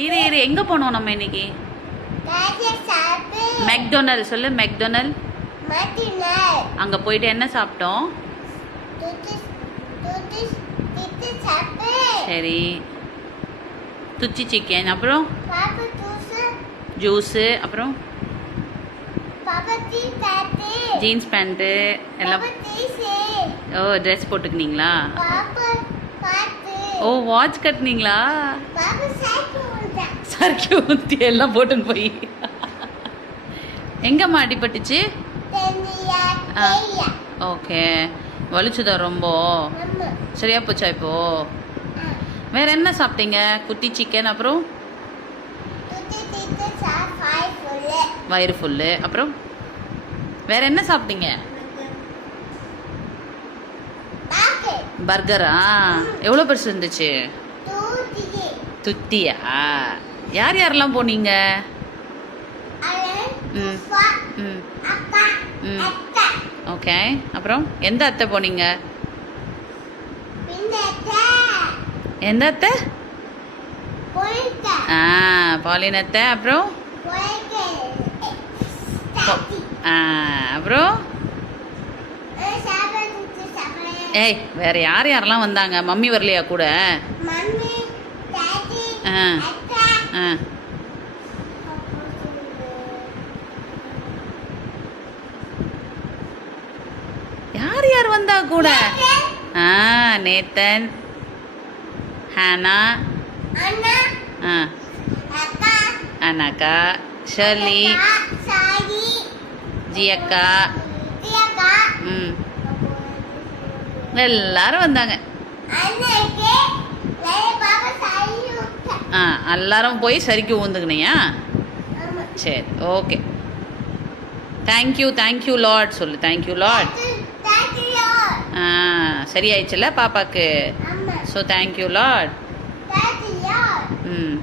இரு இரு எங்கே போனோம் நம்ம இன்னைக்கு? மெக்டொனல் சொல்லு. மெக்டொனல். அங்கே போயிட்டு என்ன சாப்பிட்டோம்? சரி, துச்சி சிக்கன், அப்புறம் ஜூஸு, அப்புறம் ஜீன்ஸ் பேண்ட்டு எல்லாம். ஓ, ட்ரெஸ் போட்டுக்கினீங்களா? ஓ, வாட்ச் கட்டினீங்களா? சர்க்கியூ ஊற்றி எல்லாம் போட்டுன்னு போய் எங்கம்மா அடிபட்டுச்சு? ஓகே, வலிச்சுதா ரொம்ப? சரியா போச்சா இப்போ? வேற என்ன சாப்பிட்டீங்க? குட்டி சிக்கன், அப்புறம் வயிறு ஃபுல்லு, அப்புறம் வேற என்ன சாப்பிட்டீங்க? பர்கரா? எவ்வளோ பெருசு இருந்துச்சு? துத்தியா? யார் யாரெல்லாம் போனீங்க? ம் ம் ம் ஓகே, அப்புறம் எந்த அத்தை போனீங்க? எந்த அத்தை? பாலின் அத்தை, அப்புறம் அப்புறம் ஏய், வேற யார் யாரெல்லாம் வந்தாங்க? மம்மி வரலையா கூட? ஆ ஆ யார் யார் வந்தா கூட? நேத்தன், ஹானா, அண்ணாக்கா, ஷர்லி, ஜியக்கா, ம் எல்லாரும் வந்தாங்க. எல்லாரும் போய் சரிக்கு ஊந்துக்கினியா? சரி, ஓகே. தேங்க்யூ, தேங்க்யூ லார்ட் சொல்லு. Thank you lord. சரியாயிடுச்சுல்ல பாப்பாக்கு? So thank you lord. ம்